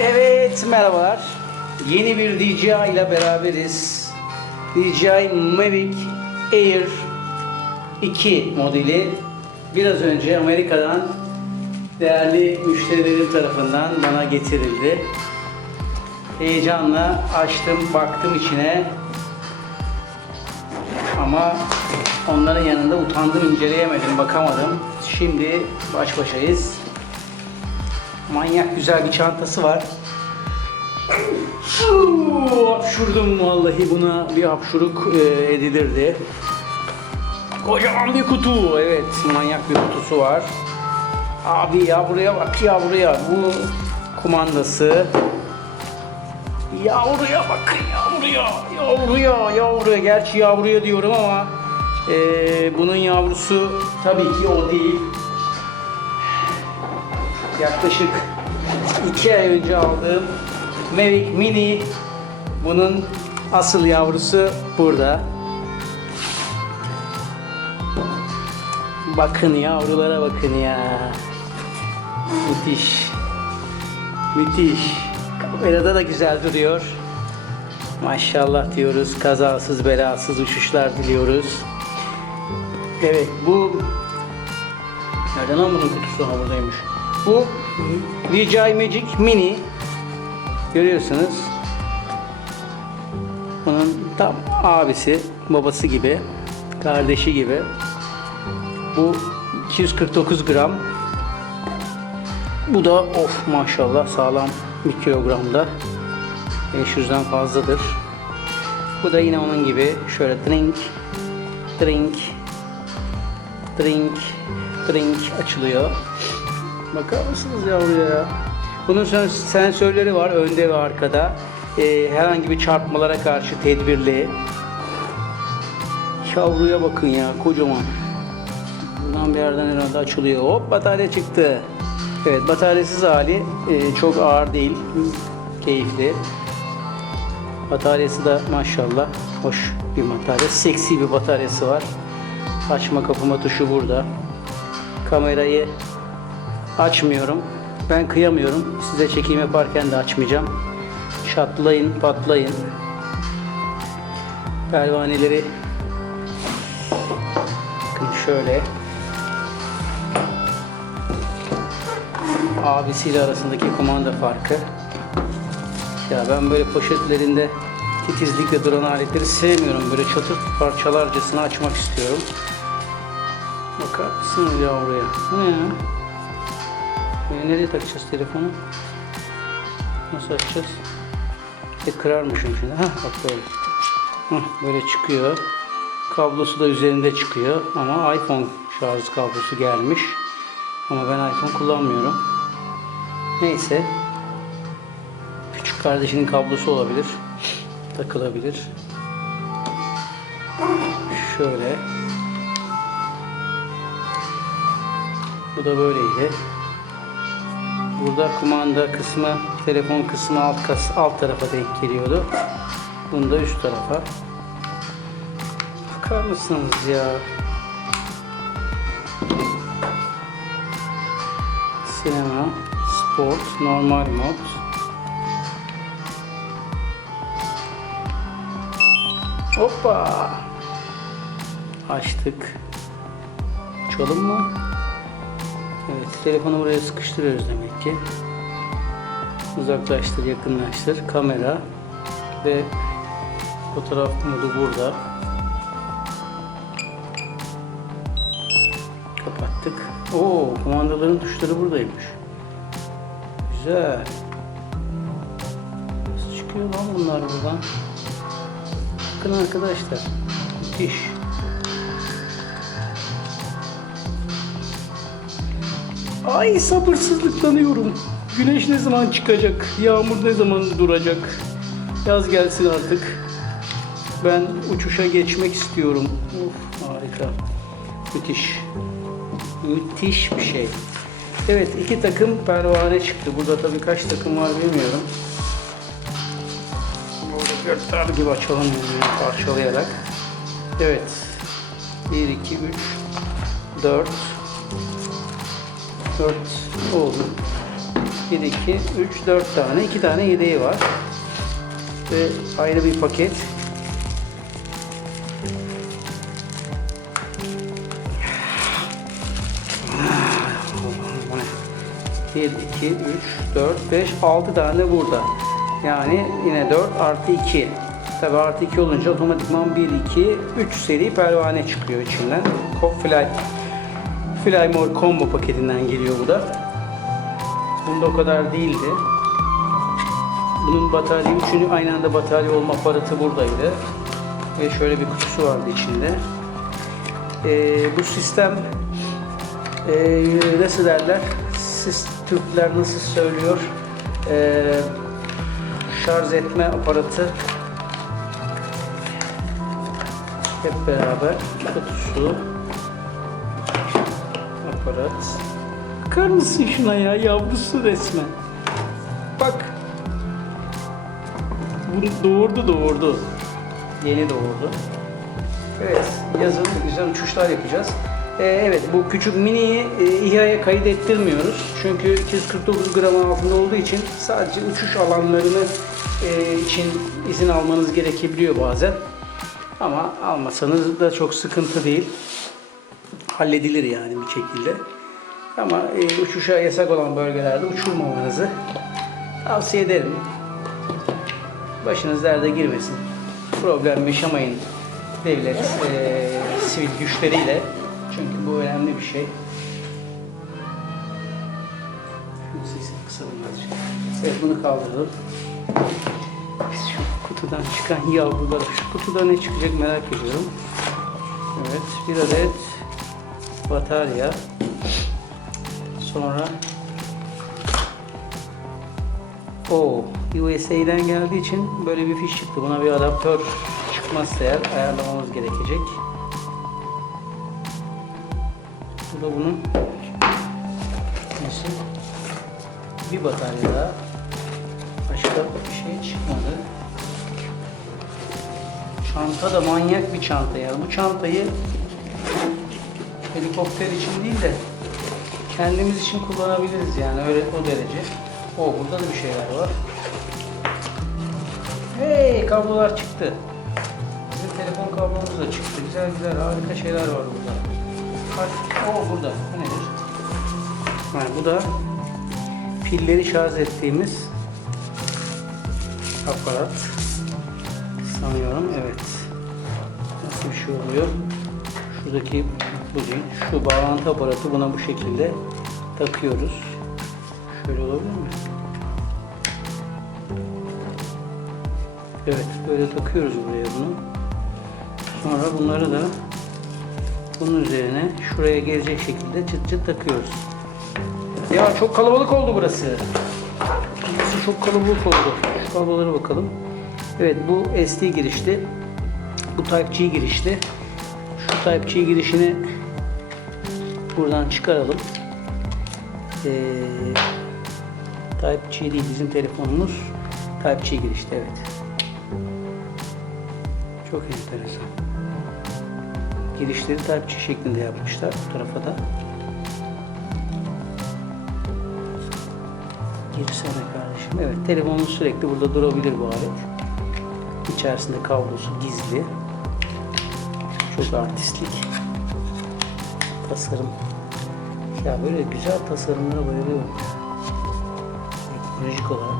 Evet merhabalar. Yeni bir DJI ile beraberiz. DJI Mavic Air 2 modeli biraz önce Amerika'dan değerli müşterilerim tarafından bana getirildi. Heyecanla açtım, baktım içine. Ama onların yanında utandım, inceleyemedim, bakamadım. Şimdi baş başayız. Manyak güzel bir çantası var. Hapşurdum vallahi buna bir hapşuruk e, edilirdi. Kocaman bir kutu. Evet manyak bir kutusu var. Abi ya buraya bak ya buraya. Bu kumandası. Yavruya bakın yavruya. Yavruya yavruya. Gerçi yavruya diyorum ama e, bunun yavrusu tabii ki o değil. Yaklaşık iki ay önce aldığım Mavic Mini bunun asıl yavrusu burada. Bakın yavrulara bakın ya. Müthiş. Müthiş. Kamerada da güzel duruyor. Maşallah diyoruz. Kazasız belasız uçuşlar diliyoruz. Evet bu Nereden lan bunun kutusu ha buradaymış. Bu DJI Magic Mini. Görüyorsunuz. Bunun tam abisi, babası gibi, kardeşi gibi. Bu 249 gram. Bu da of maşallah sağlam 1 kilogramda. 500'den fazladır. Bu da yine onun gibi şöyle drink, drink, drink, drink açılıyor. Bakar mısınız yavruya ya? Bunun sen- sensörleri var önde ve arkada. Ee, herhangi bir çarpmalara karşı tedbirli. Yavruya bakın ya kocaman. Buradan bir yerden herhalde açılıyor. Hop batarya çıktı. Evet bataryasız hali e, çok ağır değil. Keyifli. Bataryası da maşallah hoş bir batarya. Seksi bir bataryası var. Açma kapama tuşu burada. Kamerayı açmıyorum. Ben kıyamıyorum. Size çekim yaparken de açmayacağım. Çatlayın, patlayın. Pervaneleri bakın şöyle abisiyle arasındaki kumanda farkı. Ya ben böyle poşetlerinde titizlikle duran aletleri sevmiyorum. Böyle çatır parçalarcasına açmak istiyorum. Bakar mısınız yavruya? Ne ya? Nereye takacağız telefonu? Nasıl açacağız? E kırarmışım şimdi. Hah bak böyle. Hah, böyle çıkıyor. Kablosu da üzerinde çıkıyor. Ama iPhone şarj kablosu gelmiş. Ama ben iPhone kullanmıyorum. Neyse. Küçük kardeşinin kablosu olabilir. Takılabilir. Şöyle. Bu da böyleydi. Burada kumanda kısmı, telefon kısmı alt, kas, alt tarafa denk geliyordu. Bunda üst tarafa. Bakar mısınız ya? Sinema, sport, normal mod. Hoppa! Açtık. Açalım mı? Evet, telefonu buraya sıkıştırıyoruz demek ki. Uzaklaştır, yakınlaştır. Kamera ve fotoğraf modu burada. Kapattık. Oo, kumandaların tuşları buradaymış. Güzel. Nasıl çıkıyor lan bunlar buradan? Bakın arkadaşlar. Müthiş. Ay sabırsızlıklanıyorum. Güneş ne zaman çıkacak? Yağmur ne zaman duracak? Yaz gelsin artık. Ben uçuşa geçmek istiyorum. Of harika. Müthiş. Müthiş bir şey. Evet iki takım pervane çıktı. Burada tabii kaç takım var bilmiyorum. Burada göster gibi açalım parçalayarak. Evet. 1, 2, 3, 4, 4 oldu. 1, 2, 3, 4 tane. 2 tane yedeği var. Ve ayrı bir paket. 1, 2, 3, 4, 5, 6 tane burada. Yani yine 4 artı 2. Tabi artı 2 olunca otomatikman 1, 2, 3 seri pervane çıkıyor içinden. Co- Fly, Flymore Combo paketinden geliyor bu da. Bunda o kadar değildi. Bunun batarya, üçünü aynı anda batarya olma aparatı buradaydı. Ve şöyle bir kutusu vardı içinde. Ee, bu sistem ee, nasıl derler? Siz Türkler nasıl söylüyor? Ee, şarj etme aparatı hep beraber kutusu aparat. Bakar mısın şuna ya yavrusu resmen. Bak. Bunu doğurdu doğurdu. Yeni doğurdu. Evet, yazın güzel uçuşlar yapacağız. Ee, evet, bu küçük miniyi e, İHA'ya kayıt ettirmiyoruz. Çünkü 249 gram altında olduğu için sadece uçuş alanlarını e, için izin almanız gerekebiliyor bazen. Ama almasanız da çok sıkıntı değil. Halledilir yani bir şekilde. Ama e, uçuşa yasak olan bölgelerde uçurmamanızı tavsiye ederim. Başınız derde girmesin. Problem yaşamayın devlet e, sivil güçleriyle. Çünkü bu önemli bir şey. Şunu sesini kısalım azıcık. Evet bunu kaldıralım. Biz şu kutudan çıkan yavrular, şu kutuda ne çıkacak merak ediyorum. Evet bir adet batarya. Sonra o USA'den geldiği için böyle bir fiş çıktı. Buna bir adaptör çıkmazsa eğer ayarlamamız gerekecek. Bu da bunun nesi? Bir batarya daha. Başka bir şey çıkmadı. Çanta da manyak bir çanta yani. Bu çantayı helikopter için değil de kendimiz için kullanabiliriz yani öyle o derece. O burada da bir şeyler var. Hey kablolar çıktı. Bizim telefon kablomuz da çıktı. Güzel güzel harika şeyler var burada. O burada. Bu nedir? Ha, bu da pilleri şarj ettiğimiz aparat. Sanıyorum evet. Nasıl bir şey oluyor? Şuradaki bu değil. Şu bağlantı aparatı buna bu şekilde takıyoruz. Şöyle olabilir mi? Evet, böyle takıyoruz buraya bunu. Sonra bunları da bunun üzerine şuraya gelecek şekilde çıt çıt takıyoruz. Ya çok kalabalık oldu burası. Burası çok kalabalık oldu. Şu kablolara bakalım. Evet bu SD girişli. Bu Type-C girişli. Şu Type-C girişini buradan çıkaralım. Ee, Type-C değil bizim telefonumuz. Type-C girişli evet. Çok enteresan. Girişleri Type-C şeklinde yapmışlar bu tarafa da. Girsene kardeşim. Evet telefonun sürekli burada durabilir bu alet. İçerisinde kablosu gizli. Çok artistlik. Tasarım. Ya böyle güzel tasarımlara bayılıyorum. Teknolojik olarak.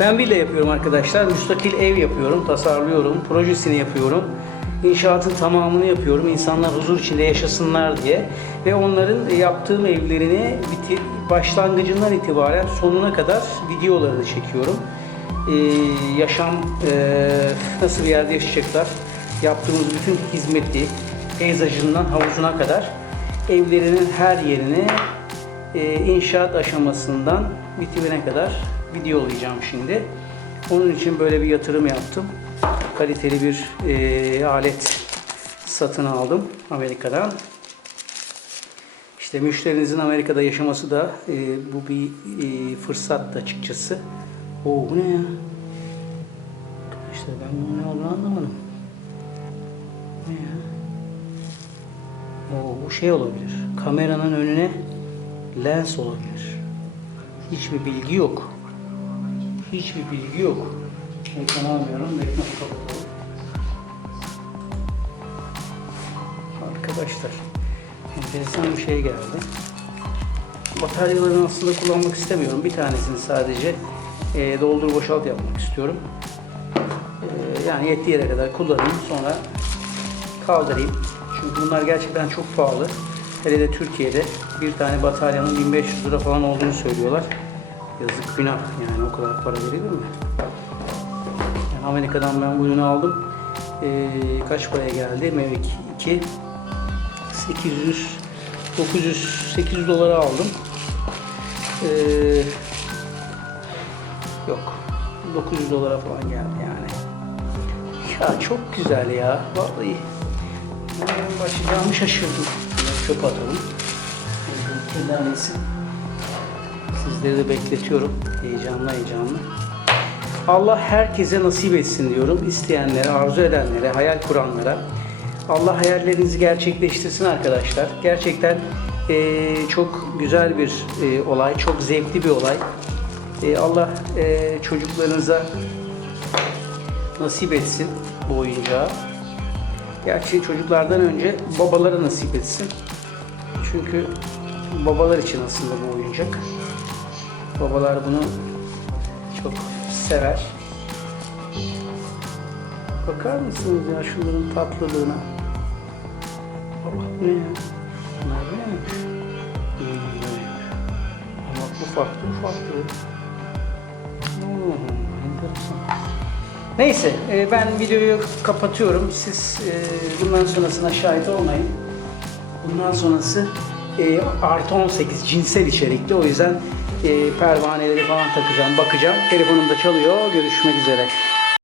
Ben villa yapıyorum arkadaşlar. Müstakil ev yapıyorum, tasarlıyorum, projesini yapıyorum. İnşaatın tamamını yapıyorum. İnsanlar huzur içinde yaşasınlar diye. Ve onların yaptığım evlerini başlangıcından itibaren sonuna kadar videolarını çekiyorum. Ee, yaşam e, nasıl bir yerde yaşayacaklar, yaptığımız bütün hizmeti, peyzajından havuzuna kadar evlerinin her yerini e, inşaat aşamasından bitimine kadar videolayacağım şimdi. Onun için böyle bir yatırım yaptım. Kaliteli bir e, alet satın aldım Amerika'dan. İşte müşterinizin Amerika'da yaşaması da e, bu bir e, fırsat da açıkçası. Oo bu ne ya? Arkadaşlar ben bunun ne olduğunu anlamadım. Ne ya? Bu şey olabilir. Kameranın önüne lens olabilir. Hiçbir bilgi yok. Hiçbir bilgi yok. Ekran almıyorum. Ekran kapatalım. Arkadaşlar enteresan bir şey geldi. Bataryalarını aslında kullanmak istemiyorum. Bir tanesini sadece e, doldur boşalt yapmak istiyorum. E, yani yettiği yere kadar kullanayım sonra kaldırayım. Çünkü bunlar gerçekten çok pahalı. Hele de Türkiye'de bir tane bataryanın 1500 lira falan olduğunu söylüyorlar. Yazık günah yani o kadar para verilir mi? Yani Amerika'dan ben bu ürünü aldım. E, kaç paraya geldi? Mavic 2 800 900 800 dolara aldım. Ee, yok. 900 dolara falan geldi yani. Ya çok güzel ya. Vallahi. Nereden başlayacağımı şaşırdım. Biraz çöp atalım. Kirlenmesin. Sizleri de bekletiyorum. Heyecanlı heyecanlı. Allah herkese nasip etsin diyorum. İsteyenlere, arzu edenlere, hayal kuranlara. Allah hayallerinizi gerçekleştirsin arkadaşlar. Gerçekten eee, çok güzel bir eee, olay, çok zevkli bir olay. Eee, Allah eee, çocuklarınıza nasip etsin bu oyuncağı. Gerçi çocuklardan önce babalara nasip etsin. Çünkü babalar için aslında bu oyuncak. Babalar bunu çok sever. Bakar mısınız ya şunların tatlılığına? Allah ne ya? Bunlar neymiş? Hmm. Ama bu farklı farklı. Hmm, enteresan. Neyse e, ben videoyu kapatıyorum. Siz e, bundan sonrasına şahit olmayın. Bundan sonrası e, artı 18 cinsel içerikli. O yüzden e, pervaneleri falan takacağım, bakacağım. Telefonum da çalıyor. Görüşmek üzere.